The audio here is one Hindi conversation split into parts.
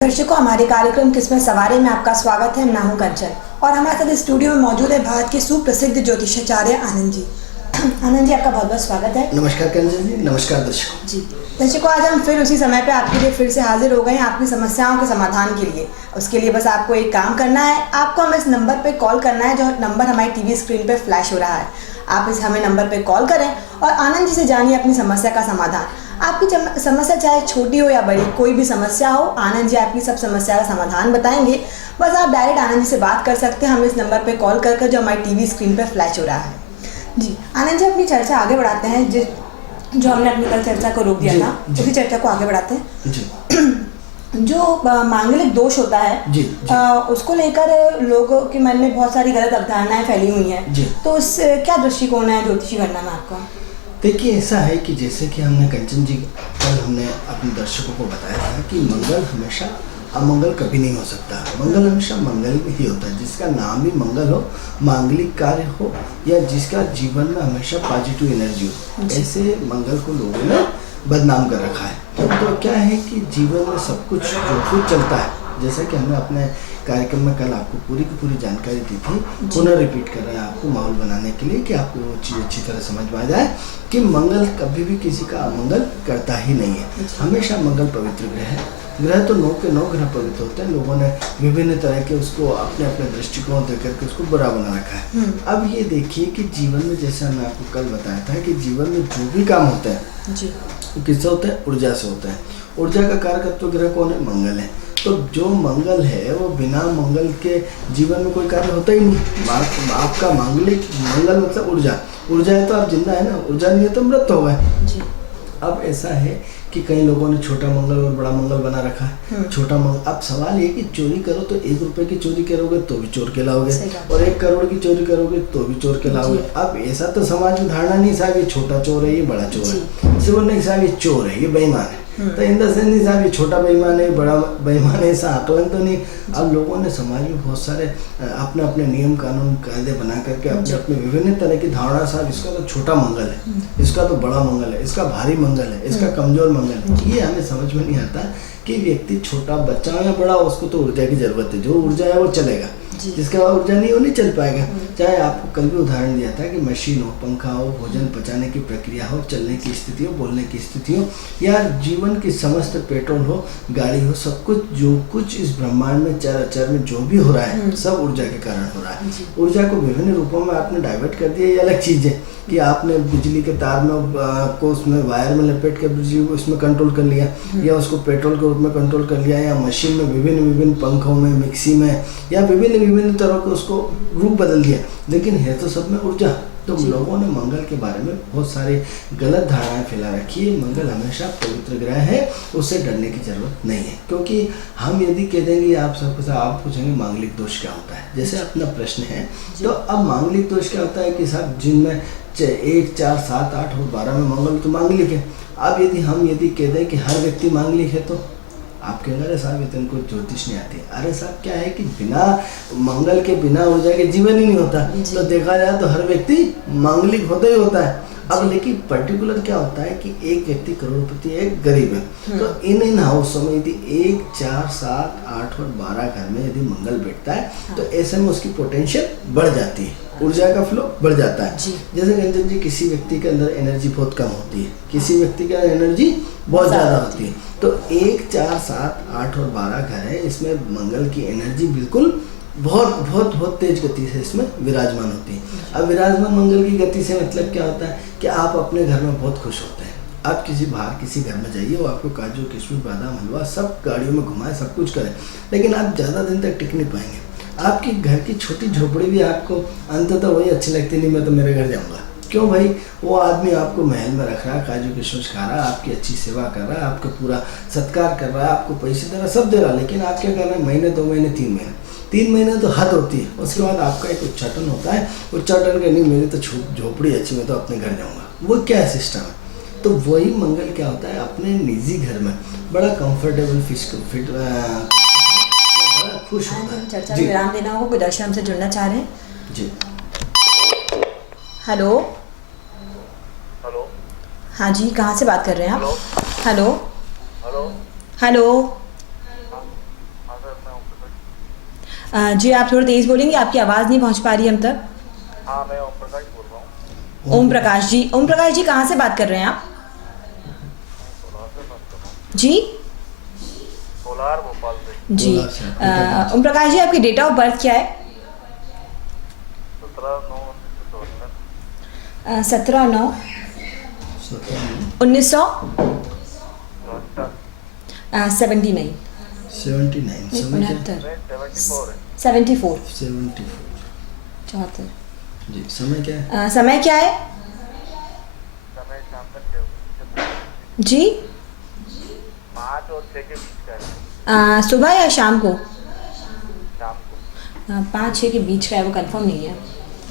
दर्शकों, हमारे कार्यक्रम किस्में सवारी में आपका स्वागत है। मैं हूं कंचन और हमारे साथ स्टूडियो में मौजूद है भारत के सुप्रसिद्ध ज्योतिषाचार्य आनंद जी। आनंद जी, आपका बहुत बहुत स्वागत है। नमस्कार कंचन जी, नमस्कार दर्शकों जी। दर्शकों, आज हम फिर उसी समय पे आपके लिए फिर से हाजिर हो गए हैं आपकी समस्याओं के समाधान के लिए। उसके लिए बस आपको एक काम करना है, आपको हमें इस नंबर पर कॉल करना है जो नंबर हमारी टीवी स्क्रीन पर फ्लैश हो रहा है। आप इस हमें नंबर पर कॉल करें और आनंद जी से जानिए अपनी समस्या का समाधान। आपकी समस्या चाहे छोटी हो या बड़ी, कोई भी समस्या हो, आनंद जी आपकी सब समस्या का समाधान बताएंगे। बस आप डायरेक्ट आनंद जी से बात कर सकते हैं हम इस नंबर पे कॉल कर जो हमारी टीवी स्क्रीन पे फ्लैश हो रहा है। जी आनंद जी, अपनी चर्चा आगे बढ़ाते हैं। जो हमने अपनी कल चर्चा को रोक दिया था, उसी चर्चा को आगे बढ़ाते हैं। जी। जो मांगलिक दोष होता है जी, जी। उसको लेकर लोगों के मन में बहुत सारी गलत अवधारणाएं फैली हुई हैं, तो उस क्या दृष्टिकोण है ज्योतिषी गणना में आपका? देखिए, ऐसा है कि जैसे कि हमने कंचन जी कल हमने अपने दर्शकों को बताया था कि मंगल हमेशा अमंगल कभी नहीं हो सकता। मंगल हमेशा मंगल ही होता है। जिसका नाम भी मंगल हो, मांगलिक कार्य हो, या जिसका जीवन में हमेशा पॉजिटिव एनर्जी हो, ऐसे मंगल को लोगों ने बदनाम कर रखा है। तो क्या है कि जीवन में सब कुछ जो कुछ चलता है, जैसा कि हमने अपने कार्यक्रम में कल आपको पूरी की पूरी जानकारी दी थी, पुनः रिपीट कर रहे हैं आपको माहौल बनाने के लिए कि आपको वो चीज़ अच्छी तरह समझ में आ जाए कि मंगल कभी भी किसी का अमंगल करता ही नहीं है। हमेशा मंगल पवित्र ग्रह है। ग्रह तो 9 के 9 ग्रह पवित्र होते हैं। लोगों ने विभिन्न तरह के उसको अपने अपने दृष्टिकोण दे करके उसको बुरा बना रखा है। अब ये देखिए कि जीवन में, जैसे हमने आपको कल बताया था कि जीवन में जो भी काम होता है वो किससे होता है? ऊर्जा से होता है। ऊर्जा का कारकत्व ग्रह कौन है? मंगल है। तो जो मंगल है वो बिना मंगल के जीवन में कोई कार्य होता ही नहीं। आपका मांगलिक मंगल मतलब ऊर्जा। ऊर्जा है तो आप जिंदा है ना, ऊर्जा नहीं है तो मृत हो गए। अब ऐसा है कि कई लोगों ने छोटा मंगल और बड़ा मंगल बना रखा है। छोटा मंगल, अब सवाल ये कि चोरी करो तो 1 रुपए की चोरी करोगे तो भी चोर कहलाओगे, और 1 करोड़ की चोरी करोगे तो भी चोर कहलाओगे। अब ऐसा तो समाज में धारणा नहीं साहब ये छोटा चोर है, ये बड़ा चोर है। सिर्फ नहीं साहब ये चोर है, ये बेईमान है। तो इन द सेंस नहीं साहब ये छोटा बेईमान है, बड़ा बेईमान है, ऐसा आकलन तो नहीं। अब लोगों ने समाज में बहुत सारे अपने अपने नियम कानून कायदे बना करके अपने अपने विभिन्न तरह की धारणा, साहब इसका तो छोटा मंगल है, इसका तो बड़ा मंगल है, इसका भारी मंगल है, इसका कमजोर मंगल है। ये हमें समझ में नहीं आता कि व्यक्ति छोटा बच्चा हो या बड़ा हो, उसको तो ऊर्जा की जरूरत है। जो ऊर्जा है वो चलेगा, जिसके बाद ऊर्जा नहीं, वो नहीं चल पाएगा। चाहे आपको कल भी उदाहरण दिया था कि मशीन हो, पंखा हो, भोजन पचाने की प्रक्रिया हो, चलने की स्थिति हो, बोलने की स्थिति हो, या जीवन की समस्त पेट्रोल हो, गाड़ी हो, सब कुछ जो कुछ इस ब्रह्मांड में चराचर में जो भी हो रहा है सब ऊर्जा के कारण हो रहा है। ऊर्जा को विभिन्न रूपों में आपने डाइवर्ट कर दिया, ये अलग चीज़ है कि आपने बिजली के तार में को उसमें वायर में लपेट के बिजली को उसमें कंट्रोल कर लिया, या उसको पेट्रोल के रूप में कंट्रोल कर लिया, या मशीन में विभिन्न पंखों में, मिक्सी में, या विभिन्न तरह के उसको रूप बदल दिया, लेकिन है तो सब में ऊर्जा। तो लोगों ने मंगल के बारे में बहुत सारी गलत धारणाएं फैला रखी है। मंगल हमेशा पवित्र ग्रह है, उससे डरने की जरूरत नहीं है। क्योंकि हम यदि कह देंगे आप सबको, आप पूछेंगे मांगलिक दोष क्या होता है, जैसे अपना प्रश्न है, तो अब मांगलिक दोष क्या होता है कि साहब जिनमें 1, 4, 7, 8 और 12 में मंगल तो मांगलिक है। अब यदि कह दें कि हर व्यक्ति मांगलिक है, तो आप कहेंगे अरे साहब इतने को ज्योतिष नहीं आती। अरे साहब क्या है कि बिना मंगल के, बिना ऊर्जा के जीवन ही नहीं होता। तो देखा जाए तो हर व्यक्ति मांगलिक होता ही होता है। अब लेकिन पर्टिकुलर क्या होता है कि एक व्यक्ति करोड़पति है, एक गरीब है, तो इन हाउसों में यदि 1, 4, 7, 8 और 12 घर में यदि मंगल बैठता है, तो ऐसे में उसकी पोटेंशियल बढ़ जाती है, ऊर्जा का फ्लो बढ़ जाता है। जैसे कंचन जी, किसी व्यक्ति के अंदर एनर्जी बहुत कम होती है, किसी व्यक्ति के अंदर एनर्जी बहुत ज़्यादा होती है। तो 1, 4, 7, 8 और 12 घर है, इसमें मंगल की एनर्जी बिल्कुल बहुत तेज गति से इसमें विराजमान होती है। अब विराजमान मंगल की गति से मतलब क्या होता है कि आप अपने घर में बहुत खुश होते हैं। आप किसी घर में जाइए, वो आपको काजू, किशमिश, बादाम, हलवा सब गाड़ियों में घुमाए, सब कुछ करें, लेकिन आप ज़्यादा दिन तक टिक नहीं पाएंगे। आपकी घर की छोटी झोपड़ी भी आपको अंततः वही अच्छी लगती नहीं, मैं तो मेरे घर जाऊँगा। क्यों भाई? वो आदमी आपको महल में रख रहा है, काजू किशमिश खा रहा है, आपकी अच्छी सेवा कर रहा है, आपका पूरा सत्कार कर रहा है, आपको पैसे दे रहा है, सब दे रहा है, लेकिन आप क्या कर रहे हैं? महीने, 2 महीने, 3 महीने तो हद होती है। उसके बाद आपका एक उच्चाटन होता है। उच्चाटन के नहीं, मेरी तो झोपड़ी अच्छी, मैं तो अपने घर जाऊँगा। वो क्या सिस्टम है? तो वही मंगल क्या होता है, अपने निजी घर में बड़ा कंफर्टेबल फिट बड़ा खुश होता है। चर्चा में विराम देना होगा। कोई दर्शक हमसे जुड़ना चाह रहे हैं? जी, हेलो। हाँ जी, कहाँ से बात कर रहे हैं आप? हेलो। हेलो। जी आप थोड़ा तेज़ बोलेंगे, आपकी आवाज़ नहीं पहुंच पा रही हम तक। हाँ, मैं ओम प्रकाश बोल रहा हूँ। ओम प्रकाश जी, ओम प्रकाश जी कहाँ से बात कर रहे हैं आप? मैं कोलार से बात कर रहा हूँ। जी कोलार भोपाल से। जी कोलार से, आपका ओम प्रकाश जी आपकी डेट ऑफ बर्थ क्या है? 17/9/1974। 17/9/1979। 79 नहीं, समय क्या? 69 नहीं, 74 है। 74 74 74। जी, समय क्या है? समय क्या है समय शाम तक 5 जी? और 6 के बीच का है। सुबह या शाम को? शाम को। 5-6 के बीच का है, वो कंफर्म नहीं है।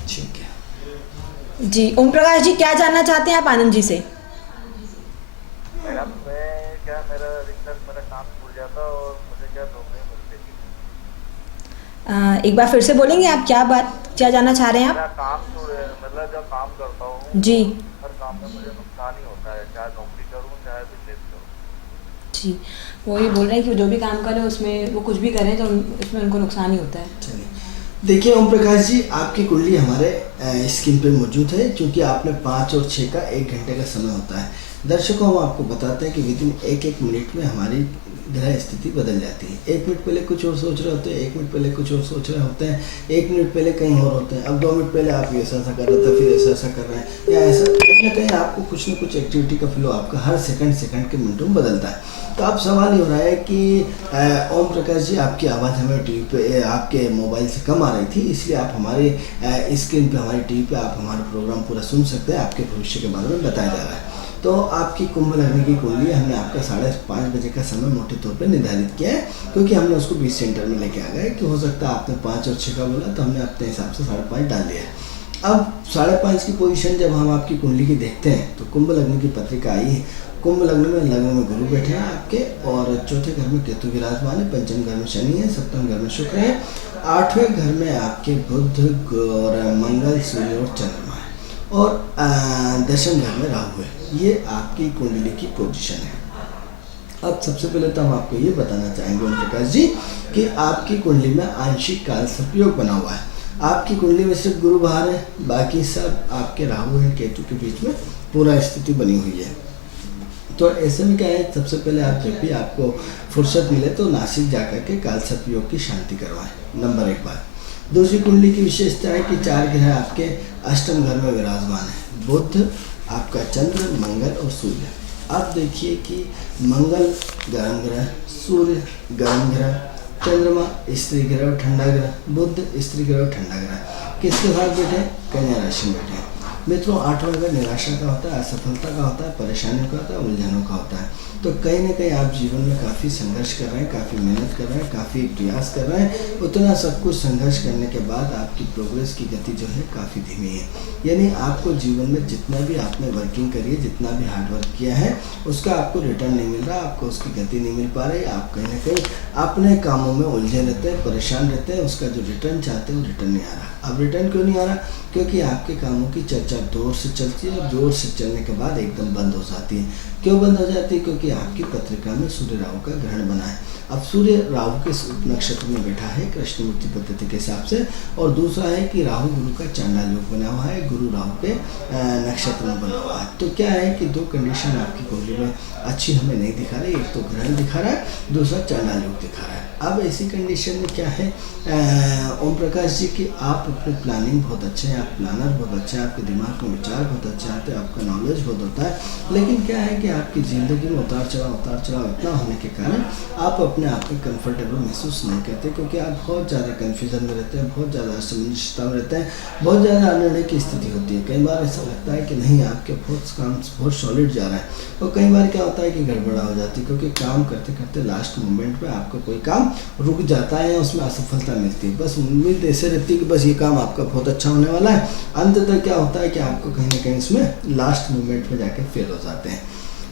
ठीक है। जी ओम प्रकाश जी क्या जानना चाहते हैं आप आनंद जी से? मैडम, मैं क्या मेरा रिक्शा मेरा काम छूट जाता और मुझे क्या नौकरी मिलती थी। एक बार फिर से बोलेंगे आप, क्या जानना चाह रहे हैं मेरा आप? काम छूट मतलब जब काम करता हूँ जी हर काम में मुझे नुकसान ही होता है, चाहे नौकरी करूँ चाहे बिजनेस करूँ। जी, वो ये बोल रहे हैं कि वो जो भी काम करें उसमें वो कुछ भी करें तो उसमें उनको नुकसान ही होता है। चलिए, देखिए ओम प्रकाश जी, आपकी कुंडली हमारे स्क्रीन पे मौजूद है, क्योंकि आपने 5 और 6 का 1 घंटे का समय होता है। दर्शकों, हम आपको बताते हैं कि विदिन एक मिनट में हमारी ग्रह स्थिति बदल जाती है। 1 मिनट पहले कुछ और सोच रहे होते हैं, 1 मिनट पहले कुछ और सोच रहे होते हैं, 1 मिनट पहले कहीं और होते हैं, अब 2 मिनट पहले आप ऐसा कर रहे थे, फिर ऐसा कर रहे हैं, या ऐसा कहीं ना कहीं आपको कुछ ना कुछ एक्टिविटी का फ्लो आपका हर सेकंड के मिनटों में बदलता है। तो अब सवाल ये हो रहा है कि ओम प्रकाश जी, आपकी आवाज़ हमें टीवी पे आपके मोबाइल से कम आ रही थी, इसलिए आप हमारे स्क्रीन पे हमारी टीवी पे आप हमारा प्रोग्राम पूरा सुन सकते हैं। आपके भविष्य के बारे में बताया जा रहा है। तो आपकी कुंभ लगने की कुंडली हमने आपका 5:30 बजे का समय मोटे तौर पे निर्धारित किया है, क्योंकि हमने उसको 20 सेंटर में लेके आ गए कि हो सकता है आपने 5 और 6 का बोला, तो हमने अपने हिसाब से 5:30 डाल दिया है। अब 5:30 की पोजीशन जब हम आपकी कुंडली की देखते हैं तो कुंभ लग्न की पत्रिका आई है। कुंभ लग्न में गुरु बैठे हैं आपके, और चौथे घर में केतु विराजमान है, पंचम घर में शनि है, सप्तम घर में शुक्र है, 8वें घर में आपके बुध और मंगल, सूर्य और चंद्रमा है, और 10वें घर में राहु है। ये आपकी कुंडली की पोजीशन है। अब सबसे पहले तो हम आपको ये बताना चाहेंगे ओम प्रकाश जी कि आपकी कुंडली में आंशिक काल सर्पयोग बना हुआ है। आपकी कुंडली में सिर्फ गुरु बाहर है, बाकी सब आपके राहु और केतु के बीच में पूरा स्थिति बनी हुई है। तो ऐसे में क्या है, सबसे पहले आप जब भी आपको फुर्सत मिले तो नासिक जाकर के काल सर्पयोग की शांति करवाएं, नंबर 1 बात। दूसरी कुंडली की विशेषता है कि 4 ग्रह आपके अष्टम घर में विराजमान है, बुध, आपका चंद्र, मंगल और सूर्य। आप देखिए कि मंगल गर्म ग्रह, सूर्य गर्म ग्रह, चंद्रमा स्त्री ग्रह और ठंडा ग्रह, बुध स्त्री ग्रह और ठंडा ग्रह किसके साथ बैठे? कन्या राशि में बैठे हैं। मित्रों, 8वां घर निराशा का होता है, असफलता का होता है, परेशानियों का होता है, उलझनों का होता है। तो कहीं ना कहीं आप जीवन में काफ़ी संघर्ष कर रहे हैं, काफ़ी मेहनत कर रहे हैं, काफ़ी प्रयास कर रहे हैं। उतना सब कुछ संघर्ष करने के बाद आपकी प्रोग्रेस की गति जो है काफ़ी धीमी है। यानी आपको जीवन में जितना भी आपने वर्किंग करी है, जितना भी हार्डवर्क किया है, उसका आपको रिटर्न नहीं मिल रहा, आपको उसकी गति नहीं मिल पा रही। आप कहीं ना कहीं अपने कामों में उलझे रहते हैं, परेशान रहते हैं, उसका जो रिटर्न चाहते हैं वो रिटर्न नहीं आ रहा। अब रिटर्न क्यों नहीं आ रहा? क्योंकि आपके कामों की चर्चा जोर से चलती है, और जोर से चलने के बाद एकदम बंद हो जाती है। क्यों बंद हो जाती है? क्योंकि आपकी पत्रिका में सूर्य राहु का ग्रहण बना है। अब सूर्य राहु के नक्षत्र में बैठा है कृष्णमूर्ति पद्धति के हिसाब से, और दूसरा है कि राहु गुरु का चांडाल योग बना हुआ है, गुरु राहु के नक्षत्र में बना हुआ है। तो क्या है कि 2 कंडीशन आपकी कुंडली में अच्छी हमें नहीं दिखा रही। एक तो ग्रहण दिखा रहा है, दूसरा चांडाल योग दिखा रहा है। अब ऐसी कंडीशन में क्या है ओम प्रकाश जी कि आप अपने प्लानिंग बहुत अच्छे हैं, आप प्लानर बहुत अच्छे हैं, आपके दिमाग में विचार बहुत अच्छे आते हैं, आपका नॉलेज बहुत होता है, लेकिन क्या है कि आपकी ज़िंदगी में उतार चढ़ाव इतना होने के कारण आप अपने आप में कंफर्टेबल महसूस नहीं करते, क्योंकि आप बहुत ज़्यादा कन्फ्यूज़न में रहते हैं, बहुत ज़्यादा असमंजसता में रहते हैं, बहुत ज़्यादा अनिर्णय की स्थिति होती है। कई बार ऐसा लगता है कि नहीं, आपके बहुत काम बहुत सॉलिड जा रहा है, और कई बार क्या होता है कि गड़बड़ा हो जाती है, क्योंकि काम करते करते लास्ट मोमेंट में आपका कोई काम रुक जाता है या उसमें असफलता मिलती है। बस उम्मीद ऐसे रहती है कि बस ये काम आपका बहुत अच्छा होने वाला है, अंततः क्या होता है कि आपको कहीं ना कहीं इसमें लास्ट मोमेंट में जाके फेल हो जाते हैं।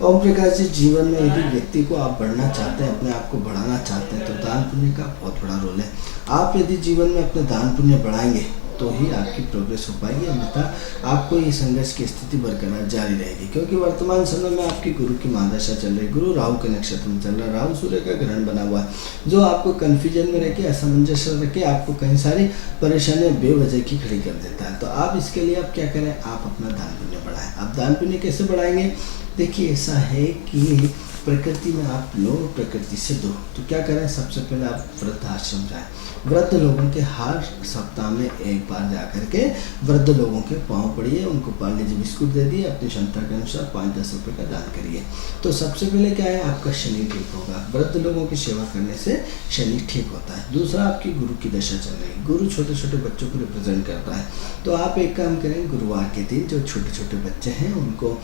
ओम प्रकाश जी, जीवन में यदि व्यक्ति को आप बढ़ना चाहते हैं, अपने आप को बढ़ाना चाहते हैं, तो दान पुण्य का बहुत बड़ा रोल है। आप यदि जीवन में अपने दान पुण्य बढ़ाएंगे तो ही आपकी प्रोग्रेस हो पाएगी, अन्यथा आपको ये संघर्ष की स्थिति बरकरार जारी रहेगी। क्योंकि वर्तमान समय में आपकी गुरु की महादशा चल रही है, गुरु राहु के नक्षत्र में चल रहा है, राहु सूर्य का ग्रहण बना हुआ है, जो आपको कन्फ्यूजन में रह के, असमंजस रह के आपको कई सारी परेशानियां बेवजह की खड़ी कर देता है। तो आप इसके लिए आप क्या करें, आप अपना दान पुण्य बढ़ाएं। आप दान पुण्य कैसे बढ़ाएंगे? देखिए, ऐसा है कि प्रकृति में आप लो, प्रकृति से दो। तो क्या करें, सबसे पहले आप वृद्ध आश्रम जाएं। वृद्ध लोगों के हर सप्ताह में एक बार जा करके वृद्ध लोगों के पाँव पड़िए, उनको पार्ले जी बिस्कुट दे दिए, अपनी क्षमता के अनुसार 5-10 रुपये का दान करिए। तो सबसे पहले क्या है, आपका शनि ठीक होगा। वृद्ध लोगों की सेवा करने से शनि ठीक होता है। दूसरा, आपकी गुरु की दशा चल रही है, गुरु छोटे छोटे बच्चों को रिप्रेजेंट करता है। तो आप एक काम करें, गुरुवार के दिन जो छोटे छोटे बच्चे हैं उनको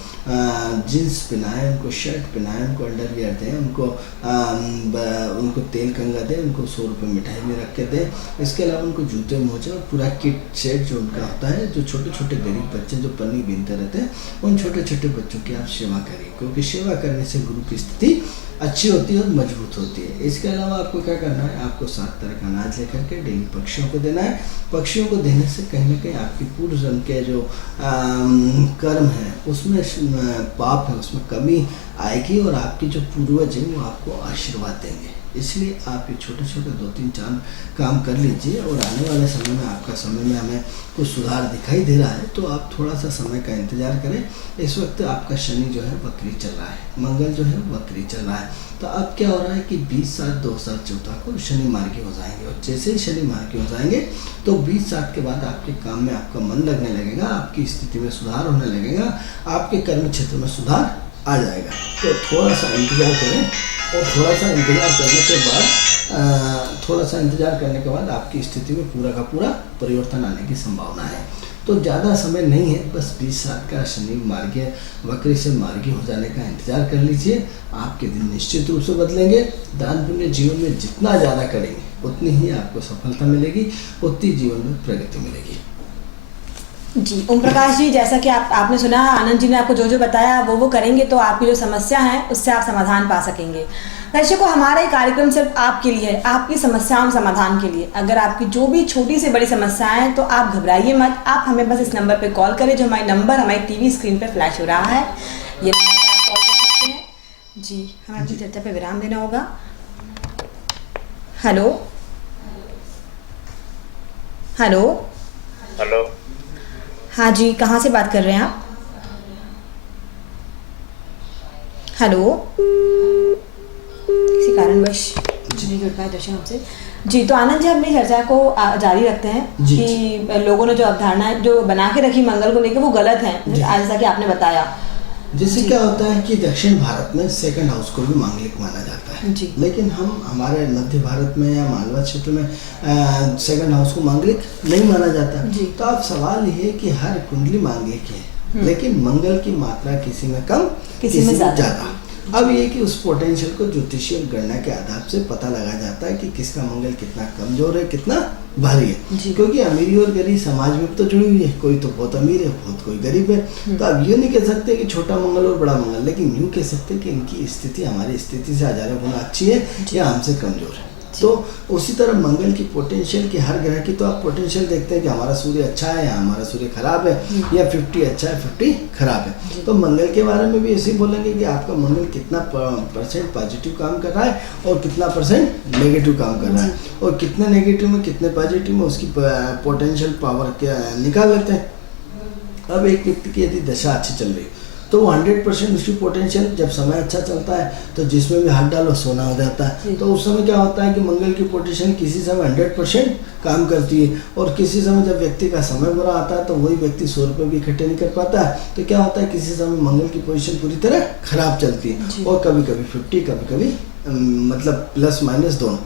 जीन्स पहनाएं, उनको शर्ट पहनाएं, उनको अंडरवियर दें, उनको तेल कंगा दें, उनको 100 रुपये मिठाई में रख के दें। इसके अलावा उनको जूते मोजे और पूरा किट सेट जो उनका होता है, जो छोटे छोटे गरीब बच्चे जो पन्नी बीनते रहते हैं, उन छोटे छोटे बच्चों की आप सेवा करिए, क्योंकि सेवा करने से गुरु की स्थिति अच्छी होती है और मजबूत होती है। इसके अलावा आपको क्या करना है, आपको 7 तरह का अनाज लेकर के डेली पक्षियों को देना है। पक्षियों को देने से कहीं ना कहीं आपकी पूर्व जन्म के जो कर्म है उसमें पाप है उसमें कमी आएगी और आपके जो पूर्वज हैं वो आपको आशीर्वाद देंगे। इसलिए आप ये छोटे छोटे 2-3-4 काम कर लीजिए और आने वाले समय में आपका समय में हमें कुछ सुधार दिखाई दे रहा है, तो आप थोड़ा सा समय का इंतजार करें। इस वक्त आपका शनि जो है वक्री चल रहा है, मंगल जो है वक्री चल रहा है। तो अब क्या हो रहा है कि 20/7/2014 को शनि मार्गी हो जाएंगे, और जैसे ही शनि मार्गी हो जाएंगे तो 20/7 के बाद आपके काम में आपका मन लगने लगेगा, आपकी स्थिति में सुधार होने लगेगा, आपके कर्म क्षेत्र में सुधार आ जाएगा। तो थोड़ा सा इंतजार करें, और थोड़ा सा इंतजार करने के बाद आपकी स्थिति में पूरा का पूरा परिवर्तन आने की संभावना है। तो ज़्यादा समय नहीं है, बस 20/7 का शनि मार्गी वक्री से मार्गी हो जाने का इंतजार कर लीजिए। आपके दिन निश्चित रूप से बदलेंगे। दान पुण्य जीवन में जितना ज़्यादा करेंगे उतनी ही आपको सफलता मिलेगी, उतनी जीवन में प्रगति मिलेगी। जी ओम प्रकाश जी, जैसा कि आपने सुना, आनंद जी ने आपको जो जो बताया वो करेंगे तो आपकी जो समस्या है उससे आप समाधान पा सकेंगे। दर्शकों, हमारा ये कार्यक्रम सिर्फ आपके लिए है, आपकी समस्याओं के समाधान के लिए। अगर आपकी जो भी छोटी से बड़ी समस्याएं हैं तो आप घबराइए मत, आप हमें बस इस नंबर पे कॉल करें, जो हमारी टीवी स्क्रीन पे फ्लैश हो रहा है। ये नंबर पे आप कॉल कर सकते हैं। जी, हमें अपनी चर्चा पे विराम देना होगा। हेलो हेलो हेलो, हाँ जी, कहाँ से बात कर रहे हैं आप? हेलो, किसी कारणवश नहीं जुड़ पाए दर्शक हमसे। जी, तो आनंद जी, हम अपनी चर्चा को जारी रखते हैं कि लोगों ने जो अवधारणा जो बना के रखी मंगल को लेकर वो गलत है, जैसा कि आपने बताया। जैसे क्या होता है कि दक्षिण भारत में सेकंड हाउस को भी मांगलिक माना जाता है, लेकिन हम हमारे मध्य भारत में या मालवा क्षेत्र में सेकंड हाउस को मांगलिक नहीं माना जाता। तो अब सवाल ये है कि हर कुंडली मांगलिक है, लेकिन मंगल की मात्रा किसी में कम किसी में ज़्यादा। अब ये कि उस पोटेंशियल को ज्योतिषीय गणना के आधार से पता लगा जाता है कि किसका मंगल कितना कमजोर है, कितना भारी है। क्योंकि अमीरी और गरीब समाज में तो जुड़ी हुई है, कोई तो बहुत अमीर है, बहुत कोई गरीब है। तो अब ये नहीं कह सकते कि छोटा मंगल और बड़ा मंगल, लेकिन यूँ कह सकते कि इनकी स्थिति हमारी स्थिति से हजारों गुना अच्छी है या हमसे कमजोर है। तो उसी तरह मंगल की पोटेंशियल की हर ग्रह की तो आप पोटेंशियल देखते हैं कि हमारा सूर्य अच्छा है या हमारा सूर्य खराब है, या 50 अच्छा है 50 खराब है। तो मंगल के बारे में भी ऐसे ही बोलेंगे कि आपका मंगल कितना % पॉजिटिव काम कर रहा है और कितना % नेगेटिव काम कर रहा है, और कितने नेगेटिव में कितने पॉजिटिव में उसकी पोटेंशियल पावर क्या निकाल लेते हैं। अब एक व्यक्ति की यदि दशा अच्छी चल रही तो 100% उसकी पोटेंशियल, जब समय अच्छा चलता है तो जिसमें भी हाथ डालो सोना हो जाता है। तो उस समय क्या होता है कि मंगल की पोटेंशियल किसी समय 100% काम करती है, और किसी समय जब व्यक्ति का समय बुरा आता है तो वही व्यक्ति 100 रुपये भी इकट्ठे नहीं कर पाता है। तो क्या होता है, किसी समय मंगल की पोजीशन पूरी तरह खराब चलती है, और कभी कभी 50, कभी कभी मतलब प्लस- दोनों।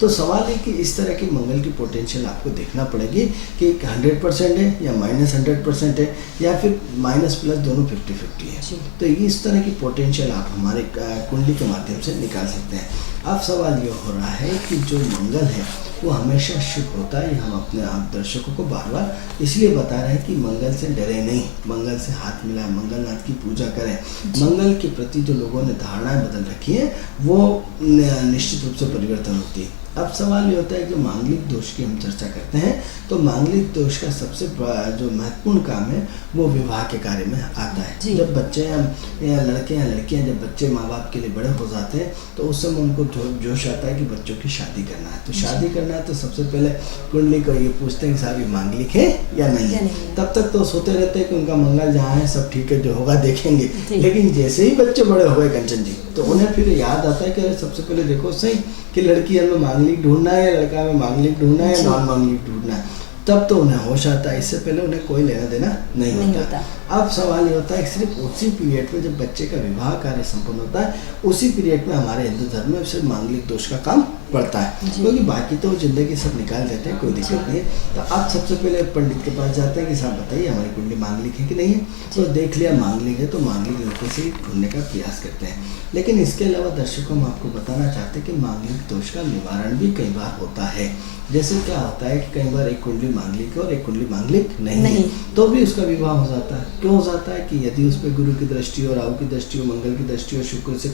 तो सवाल है कि इस तरह की मंगल की पोटेंशियल आपको देखना पड़ेगी कि 100% है या -100% है, या फिर माइनस-प्लस दोनों 50-50 है। तो इस तरह की पोटेंशियल आप हमारे कुंडली के माध्यम से निकाल सकते हैं। अब सवाल ये हो रहा है कि जो मंगल है वो हमेशा शुभ होता है। हम अपने आप दर्शकों को बार बार इसलिए बता रहे हैं कि मंगल से डरे नहीं, मंगल से हाथ मिलाएं, मंगलनाथ की पूजा करें। मंगल के प्रति जो लोगों ने धारणाएं बदल रखी हैं वो निश्चित रूप से परिवर्तन होती है। अब सवाल ये होता है कि मांगलिक दोष की हम चर्चा करते हैं तो मांगलिक दोष का सबसे जो महत्वपूर्ण काम है वो विवाह के कार्य में आता है। जब बच्चे या लड़के या लड़कियां जब बच्चे माँ बाप के लिए बड़े हो जाते हैं तो उस समय उनको जोश आता है कि बच्चों की शादी करना है। तो शादी करना है तो सबसे पहले कुंडली को ये पूछते हैं कि साहब ये मांगलिक है या नहीं है। तब तक तो सोते रहते हैं कि उनका मंगल जहाँ है सब ठीक है, जो होगा देखेंगे। लेकिन जैसे ही बच्चे बड़े हो गए कंचन जी तो उन्हें फिर याद आता है कि अरे सबसे पहले देखो सही कि लड़की में मांगलिक ढूंढना है या लड़का में मांगलिक ढूंढना है या नॉन मांगलिक ढूंढना है। तब तो उन्हें होश आता है, इससे पहले उन्हें कोई लेना देना नहीं होता। अब सवाल ये होता है कि सिर्फ उसी पीरियड में जब बच्चे का विवाह कार्य संपन्न होता है उसी पीरियड में हमारे हिंदू धर्म में सिर्फ मांगलिक दोष का काम पड़ता है, क्योंकि बाकी तो जिंदगी सब निकाल देते हैं, कोई दिक्कत नहीं है। तो आप सबसे पहले पंडित के पास जाते हैं कि साहब बताइए हमारी कुंडली मांगलिक है कि नहीं है। तो देख लिया मांगलिक है तो मांगलिक लड़के से ढूंढने का प्रयास करते हैं। लेकिन इसके अलावा दर्शकों हम आपको बताना चाहते हैं कि मांगलिक दोष का निवारण भी कई बार होता है। जैसे क्या होता है कि कई बार एक कुंडली मांगलिक है और एक कुंडली मांगलिक नहीं है तो भी उसका विवाह हो जाता है। क्यों हो जाता है कि यदि उस पर गुरु की दृष्टि हो, राहु की दृष्टि हो, मंगल की दृष्टि हो, शुक्र से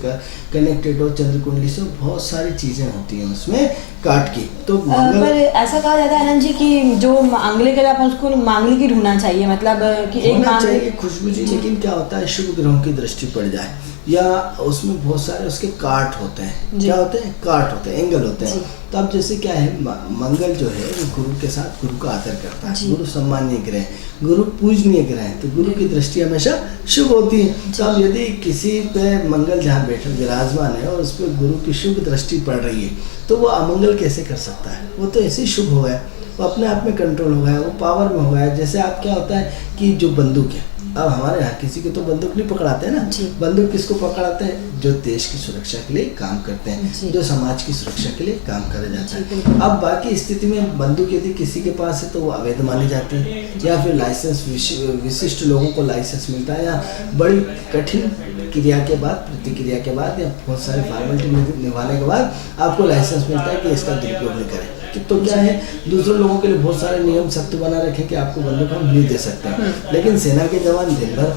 कनेक्टेड हो, चंद्र कुंडली से, बहुत सारी चीजें होती हैं उसमें काट की। तो पर ऐसा कहा जाता है आनंद जी कि जो मांगलिक है अपन उसको मांगलिक ही ढूंढना चाहिए, मतलब कि एक मांगलिक खुशबू जी। लेकिन क्या होता है शुभ ग्रहों की दृष्टि पड़ जाए या उसमें बहुत सारे उसके काट होते हैं। क्या होते हैं? काट होते हैं, एंगल होते हैं। तो अब जैसे क्या है मंगल जो है वो गुरु के साथ गुरु का आदर करता है। गुरु सम्मानीय ग्रह, गुरु पूजनीय ग्रह है, तो गुरु की दृष्टि हमेशा शुभ होती है। तो अब यदि किसी पे मंगल जहाँ बैठे विराजमान है और उस पर गुरु की शुभ दृष्टि पड़ रही है तो वो अमंगल कैसे कर सकता है? वो तो ऐसे ही शुभ हो गया, वो अपने आप में कंट्रोल हो गया, वो पावर में हो गया। जैसे आप क्या होता है कि जो बंदूक है, अब हमारे यहाँ किसी को तो बंदूक नहीं पकड़ाते हैं ना, बंदूक किसको पकड़ाते हैं? जो देश की सुरक्षा के लिए काम करते हैं, जो समाज की सुरक्षा के लिए काम करा जाता है। अब बाकी स्थिति में बंदूक यदि किसी के पास है तो वो अवैध मानी जाती है, या फिर लाइसेंस विशिष्ट लोगों को लाइसेंस मिलता है, या बड़ी कठिन क्रिया के बाद, प्रतिक्रिया के बाद, या बहुत सारे फॉर्मेलिटी निभाने के बाद आपको लाइसेंस मिलता है कि इसका दुरुपयोग नहीं करें। तो क्या है, दूसरे लोगों के लिए बहुत सारे नियम सख्त बना रखे कि आपको बंदूक हम नहीं दे सकते हैं। लेकिन सेना के जवान दिन भर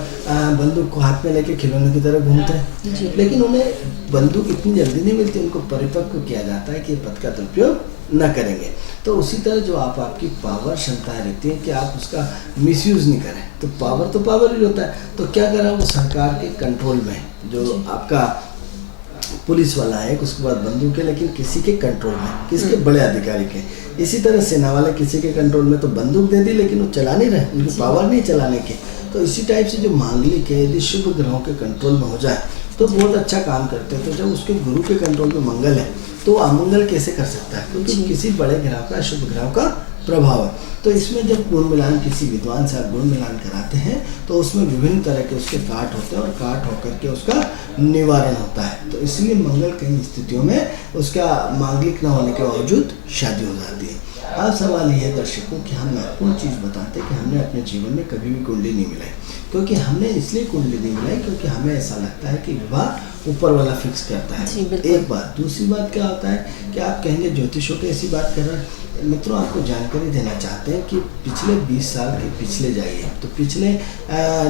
बंदूक को हाथ में लेके खिलौने की तरह घूमते हैं, लेकिन उन्हें बंदूक इतनी जल्दी नहीं मिलती, उनको परिपक्व किया जाता है कि पद का दुरुपयोग न करेंगे। तो उसी तरह जो आपकी पावर क्षमताएं रहती है कि आप उसका मिसयूज नहीं करें, तो पावर ही होता है। तो क्या करा, वो सरकार के कंट्रोल में जो आपका पुलिस वाला है, उसके बाद बंदूक है, लेकिन किसी के कंट्रोल में, किसके? बड़े अधिकारी के। इसी तरह सेना वाले किसी के कंट्रोल में, तो बंदूक दे दी लेकिन वो चला नहीं रहे, उनकी पावर नहीं चलाने की। तो इसी टाइप से जो मांगलिक है यदि शुभ ग्रहों के कंट्रोल में हो जाए तो बहुत अच्छा काम करते हैं। तो जब उसके गुरु के कंट्रोल में मंगल है तो अमंगल कैसे कर सकता है? क्योंकि किसी बड़े ग्रह का, शुभ ग्रह का प्रभाव है। तो इसमें जब गुण मिलान, किसी विद्वान से आप गुण मिलान कराते हैं तो उसमें विभिन्न तरह के उसके काट होते हैं और काट होकर के उसका निवारण होता है। तो इसलिए मंगल कई स्थितियों में उसका मांगलिक न होने के बावजूद शादी हो जाती है। अब सवाल ये है दर्शकों कि हम महत्वपूर्ण चीज़ बताते हैं कि हमने अपने जीवन में कभी भी कुंडली नहीं मिलाई, क्योंकि हमने इसलिए कुंडली नहीं मिलाई क्योंकि हमें ऐसा लगता है कि विवाह ऊपर वाला फिक्स करता है। एक बात। दूसरी बात क्या होता है कि आप कहेंगे ज्योतिषों की ऐसी बात कर रहे हैं। मित्रों, आपको जानकारी देना चाहते हैं कि पिछले 20 साल के पिछले जाइए तो पिछले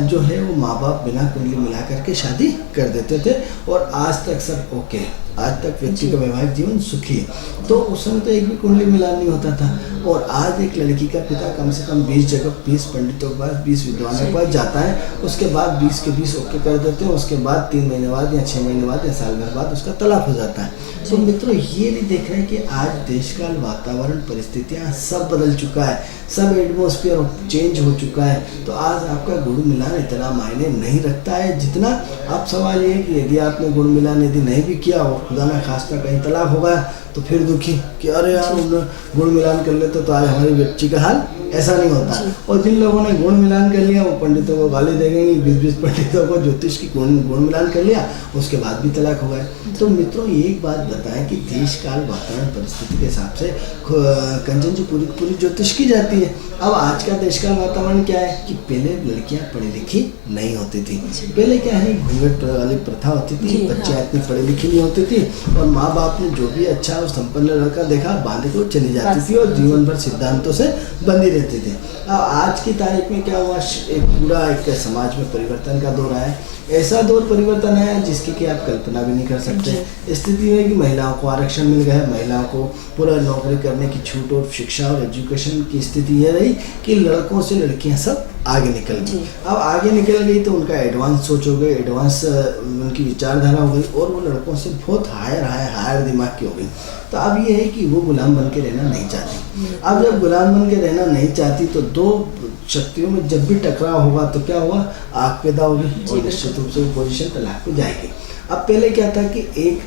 जो है वो माँ बाप बिना कुंडली मिला करके शादी कर देते थे और आज तक सब ओके, आज तक व्यक्ति का वैवाहिक जीवन सुखी है। तो उस समय तो एक भी कुंडली मिलान नहीं होता था, और आज एक लड़की का पिता कम से कम 20 जगह 20 पंडितों के पास, 20 विद्वानों के पास जाता है, उसके बाद 20 के 20 ओके कर देते हैं, उसके बाद 3 महीने बाद या 6 महीने बाद या साल भर बाद उसका तलाक हो जाता है। तो मित्रों, ये नहीं देख रहे कि आज देश काल, वातावरण, परिस्थितियाँ सब बदल चुका है, सब एटमॉस्फेयर चेंज हो चुका है। तो आज आपका गुण मिलान इतना मायने नहीं रखता है जितना। अब सवाल ये है कि यदि आपने गुण मिलान यदि नहीं भी किया और खुदा ना खास्ता कहीं तलाक हो गया तो फिर दुखी कि अरे यार उन्होंने गुण मिलान कर लेते तो आज हमारी बच्ची का हाल ऐसा नहीं होता। और जिन लोगों ने गुण मिलान कर लिया वो पंडितों को गाली देंगे, 20-20 पंडितों को ज्योतिष की गुण मिलान कर लिया, उसके बाद भी तलाक हो गए। तो मित्रों, एक बात बताएं कि देश काल, वातावरण, परिस्थिति के हिसाब से कंचन जी पूरी ज्योतिष की जाती है। अब आज का देश का वातावरण क्या है कि पहले लड़कियां पढ़ी लिखी नहीं होती थी। पहले क्या है, घूंघट वाली प्रथा होती थी, बच्चियां इतनी पढ़ी लिखी नहीं होती थी, और माँ बाप ने जो भी अच्छा और संपन्न लड़का देखा बांध के चली जाती थी और जीवन भर सिद्धांतों से बंधी रहती लेते थे। अब आज की तारीख में क्या हुआ, एक पूरा एक समाज में परिवर्तन का दौर आया, ऐसा दौर परिवर्तन आया जिसकी कि आप कल्पना भी नहीं कर सकते। स्थिति है कि महिलाओं को आरक्षण मिल गया, महिलाओं को पूरा नौकरी करने की छूट और शिक्षा और एजुकेशन की स्थिति यह रही कि लड़कों से लड़कियां सब आगे निकल गई। अब आगे निकल गई तो उनका एडवांस सोच हो गई, एडवांस उनकी विचारधारा हो गई और वो लड़कों से बहुत हायर दिमाग की हो गई। तो अब ये है कि वो गुलाम बन के रहना नहीं चाहती। अब जब गुलाम बन के रहना नहीं चाहती तो दो शक्तियों में जब भी टकराव होगा तो क्या हुआ, आग पैदा होगी और निश्चित रूप से वो पोजीशन तलाक पे जाएगी। अब पहले क्या था कि एक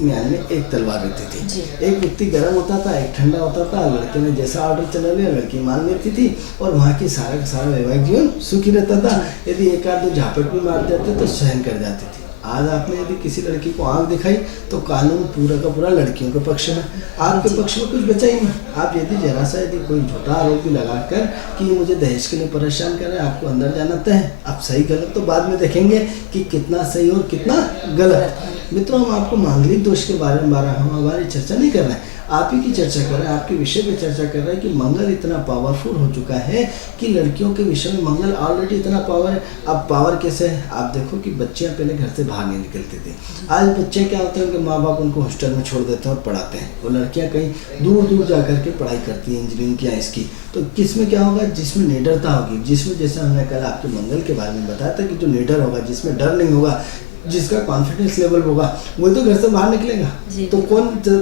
म्यान में एक तलवार रहती थी, एक व्यक्ति गर्म होता था, एक ठंडा होता था। लड़के ने जैसा ऑर्डर चला लिया लड़की मान लेती थी और वहाँ की सारा का सारा वैवाहिक जीवन सुखी रहता था। यदि एक आध दो झापट भी मार देते तो सहन कर जाती थी। आज आपने यदि किसी लड़की को आंख दिखाई तो कानून पूरा का पूरा लड़कियों के पक्ष में, आपके पक्ष में कुछ बचा ही नहीं। आप यदि जरा सा यदि कोई झूठा आरोप भी लगाकर कि ये मुझे दहेज के लिए परेशान कर रहे हैं, आपको अंदर जाना तय है। आप सही गलत तो बाद में देखेंगे कि कितना सही और कितना गलत। मित्रों, हम आपको मांगलिक दोष के बारे में हमारी चर्चा नहीं कर रहे हैं, आप ही की चर्चा कर रहे हैं, आपके विषय पे चर्चा कर रहे हैं कि मंगल इतना पावरफुल हो चुका है कि लड़कियों के विषय में मंगल ऑलरेडी इतना पावर है। अब पावर कैसे है, आप देखो कि बच्चियां पहले घर से बाहर नहीं निकलते थे। आज बच्चे क्या होते हैं, उनके माँ बाप उनको हॉस्टल में छोड़ देते हैं और पढ़ाते हैं। वो लड़कियां कहीं दूर दूर जा करके पढ़ाई करती हैं, इंजीनियरिंग की या इसकी। तो किस में क्या होगा, जिसमें निडरता होगी, जिसमें जैसे हमने कल आपके मंगल के बारे में बताया था कि जो निडर होगा, जिसमें डर नहीं होगा, जिसका कॉन्फिडेंस लेवल होगा, वो तो घर से बाहर निकलेगा। तो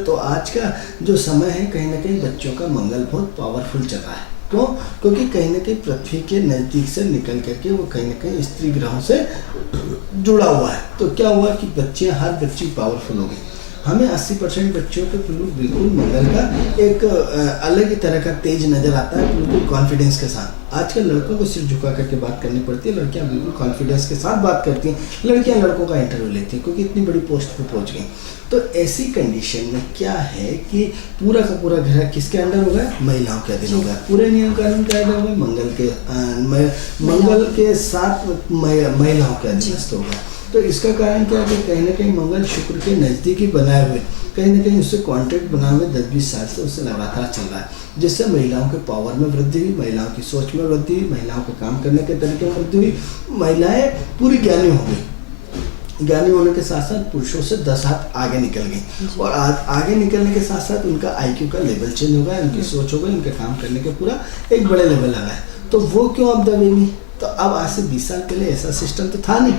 तो आज का जो समय है कहीं ना कहीं बच्चों का मंगल बहुत पावरफुल चल रहा है। क्यों? क्योंकि कहीं ना कहीं पृथ्वी के नज़दीक से निकल करके वो कहीं ना कहीं स्त्री ग्रहों से जुड़ा हुआ है। तो क्या हुआ कि बच्चियाँ, हर बच्ची पावरफुल हो गई। हमें 80% बच्चों के बिल्कुल मंगल का एक अलग ही तरह का तेज नज़र आता है, बिल्कुल कॉन्फिडेंस के साथ। आजकल लड़कों को सिर झुका करके बात करनी पड़ती है, लड़कियां बिल्कुल कॉन्फिडेंस के साथ बात करती हैं। लड़कियां लड़कों का इंटरव्यू लेती हैं क्योंकि इतनी बड़ी पोस्ट पे पहुंच गई। तो ऐसी कंडीशन में क्या है कि पूरा का पूरा घर किसके अंडर होगा, महिलाओं के अधीन होगा। पूरे नियम कानून के अंडर होगा, मंगल के साथ महिलाओं के अधीनस्थ होगा। तो इसका कारण क्या है कि कहीं ना कहीं मंगल शुक्र के नज़दीकी बनाए हुए, कहीं ना कहीं उससे कॉन्ट्रैक्ट बनाए हुए 10-20 साल से उससे लगातार चल रहा है, जिससे महिलाओं के पावर में वृद्धि हुई, महिलाओं की सोच में वृद्धि हुई, महिलाओं के काम करने के तरीके में वृद्धि हुई। महिलाएं पूरी ज्ञानी हो गई। ज्ञानी होने के साथ साथ पुरुषों से 10 हाथ आगे निकल गई और आगे निकलने के साथ साथ उनका IQ का लेवल चेंज हो गया, उनकी सोच हो गई, उनके काम करने के पूरा एक बड़े लेवल लगा है। तो वो क्यों अब दबेगी? तो अब आज से 20 साल पहले ऐसा सिस्टम तो था नहीं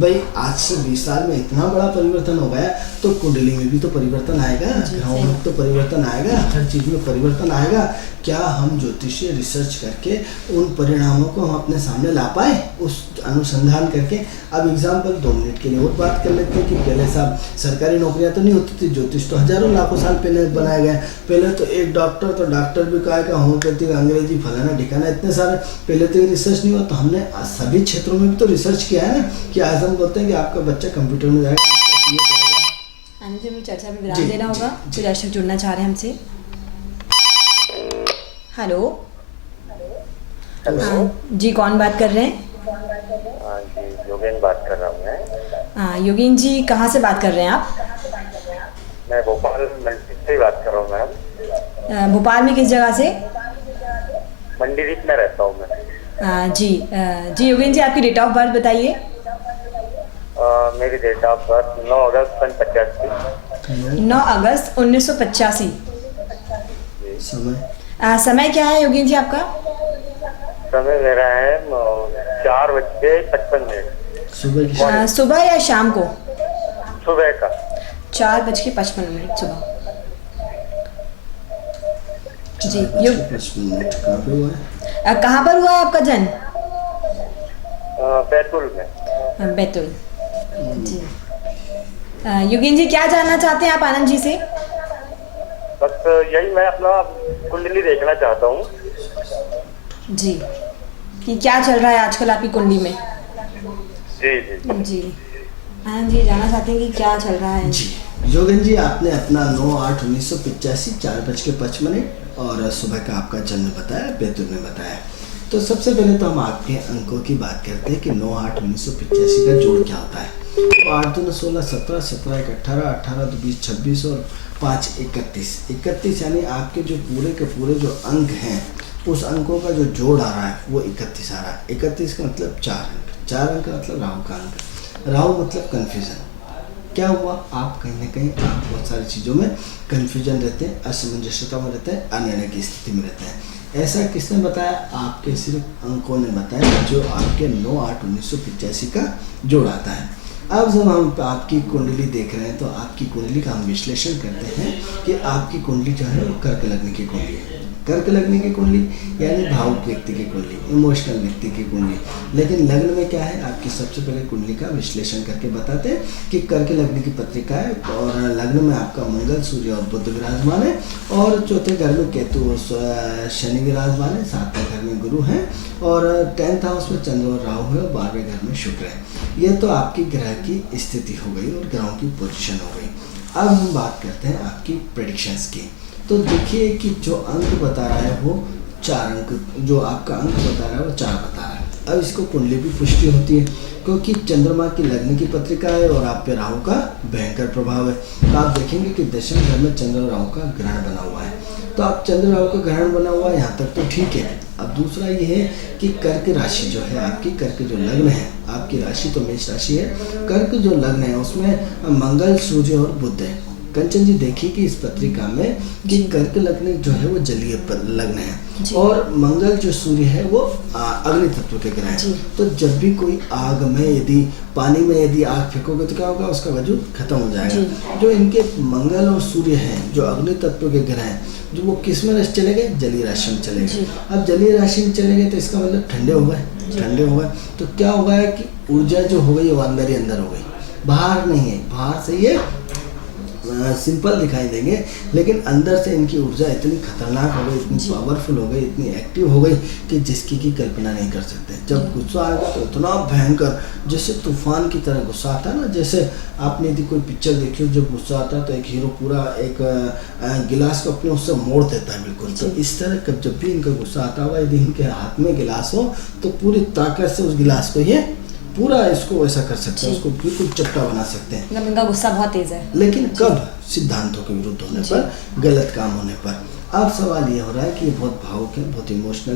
भाई। आज से 20 साल में इतना बड़ा परिवर्तन हो गया, तो कुंडली में भी तो परिवर्तन आएगा, ग्रहों में तो परिवर्तन आएगा, हर चीज़ में परिवर्तन आएगा। क्या हम ज्योतिषीय रिसर्च करके उन परिणामों को हम अपने सामने ला पाए, उस अनुसंधान करके? अब एग्जाम्पल 2 मिनट के लिए और बात कर लेते हैं कि पहले साहब सरकारी नौकरियां तो नहीं होती थी, ज्योतिष तो हजारों लाखों साल पहले बनाए गए। पहले तो एक डॉक्टर तो डॉक्टर भी का होम्योपैथी, अंग्रेजी, फलाना ठिकाना, इतने सारे। पहले तो रिसर्च नहीं हुआ, तो हमने सभी क्षेत्रों में भी तो रिसर्च किया है ना कि आज हम बोलते हैं कि आपका बच्चा कंप्यूटर में जाएगा, हमें चर्चा में विराम देना होगा। कुछ दर्शक जुड़ना चाह रहे हैं हमसे। हेलो जी, कौन बात कर रहे हैं? जी, योगेन बात कर रहा हूँ मैं। योगेन जी, कहाँ से बात कर रहे हैं आप? मैं भोपाल से बात कर रहा हूँ मैम। भोपाल में किस जगह से? मंडीदीप में रहता हूँ मैं। जी योगेन जी, आपकी डेट ऑफ बर्थ बताइए। मेरी डेट ऑफ बर्थ 9 अगस्त 1985। 9 अगस्त 1985। समय क्या है योगेन जी आपका? समय मेरा है 4:55। सुबह या शाम को? सुबह का 4:55 सुबह। जी, कहाँ पर हुआ है आपका जन्म? बैतूल में। बैतूल। जी योगेन जी, क्या जानना चाहते हैं आप आनंद जी से? बस यही, मैं अपना कुंडली देखना चाहता हूँ जी, कि क्या चल रहा है आजकल आपकी कुंडली में। जी आनंद जी जानना चाहते हैं कि क्या चल रहा है। जी योगेन जी, आपने अपना 9/8/1985 4:55 और सुबह का आपका जन्म बताया, बैतूल में बताया। तो सबसे पहले तो हम आपके अंकों की बात करते हैं कि 9/8/1985 का जोड़ क्या होता है। तो 8 दूनी 16, 17, 17 1 18, 18 2 20 26 और 5 31 यानी आपके जो पूरे के पूरे जो अंक हैं उस अंकों का जो जोड़ आ रहा है वो 31 आ रहा है। 31 का मतलब 4 अंक, 4 अंक का मतलब राहु का अंक। राहु मतलब कन्फ्यूज़न। क्या हुआ, आप कहीं ना कहीं आप बहुत सारी चीज़ों में कन्फ्यूजन रहते हैं, असमंजसता में रहते हैं, अनिर्णय की स्थिति में रहते हैं। ऐसा किसने बताया? आपके सिर्फ अंकों ने बताया, जो आपके 9-8-1985 का जोड़ आता है। अब जब हम आपकी कुंडली देख रहे हैं तो आपकी कुंडली का हम विश्लेषण करते हैं कि आपकी कुंडली जो है वो कर्क लग्न की कुंडली है। कर्क लग्न की कुंडली यानी भावुक व्यक्ति की कुंडली, इमोशनल व्यक्ति की कुंडली। लेकिन लग्न में क्या है, आपकी सबसे पहले कुंडली का विश्लेषण करके बताते हैं कि कर्क लग्न की पत्रिका है और लग्न में आपका मंगल, सूर्य और बुध विराजमान है, और चौथे घर में केतु और शनि विराजमान है, 7वें घर में गुरु हैं, और 10th हाउस में चंद्र और राहु है, और 12वें घर में शुक्र है। ये तो आपकी ग्रह की स्थिति हो गई और ग्रहों की पोजीशन हो गई। अब हम बात करते हैं आपकी प्रेडिक्शंस की। तो देखिए कि जो अंक बता रहा है वो 4 अंक, जो आपका अंक बता रहा है वो 4 बता रहा है। अब इसको कुंडली भी पुष्टि होती है क्योंकि चंद्रमा की लग्न की पत्रिका है और आप पे राहु का भयंकर प्रभाव है। तो आप देखेंगे कि दशम घर में चंद्र और राहु का ग्रहण बना हुआ है। तो आप चंद्र राहु का ग्रहण बना हुआ है, यहाँ तक तो ठीक है। अब दूसरा ये है कि कर्क राशि जो है आपकी, कर्क जो लग्न है, आपकी राशि तो मेष राशि है, कर्क जो लग्न है उसमें मंगल, सूर्य और बुध है। कंचन जी देखिए कि इस पत्रिका में कि कर्क लग्न जो है वो जलीय लग्न है और मंगल जो सूर्य है वो अग्नि तत्व के ग्रह है। तो जब भी कोई आग में, यदि पानी में यदि आग फेंकोगे तो क्या होगा, उसका वजूद खत्म हो जाएगा। जो इनके मंगल और सूर्य हैं जो अग्नि तत्व के ग्रह हैं, जो वो किस में राशि चले गए, जलीय राशि में चले गए। अब जलीय राशि में चले गए तो इसका मतलब ठंडे हो गए, ठंडे हो गए तो क्या होगा है कि ऊर्जा जो हो गई वो अंदर ही अंदर हो गई, बाहर नहीं है। बाहर से ये सिंपल दिखाई देंगे लेकिन अंदर से इनकी ऊर्जा इतनी खतरनाक हो गई, इतनी पावरफुल हो गई, इतनी एक्टिव हो गई कि जिसकी की कल्पना नहीं कर सकते। जब गुस्सा आएगा तो इतना भयंकर, जैसे तूफान की तरह गुस्सा आता है ना। जैसे आपने यदि कोई पिक्चर देखी हो, जब गुस्सा आता है तो एक हीरो पूरा एक गिलास को अपने उससे मोड़ देता है बिल्कुल। तो इस तरह जब भी इनका गुस्सा आता हुआ, यदि इनके हाथ में गिलास हो तो पूरी ताकत से उस गिलास को ये पूरा इसको ऐसा कर सकते हैं, उसको बिल्कुल चपटा बना सकते हैं। मतलब इनका गुस्सा बहुत तेज है। लेकिन कब? सिद्धांतों के विरुद्ध होने पर, गलत काम होने पर। अब सवाल ये हो रहा है कि ये बहुत भावुक है, बहुत इमोशनल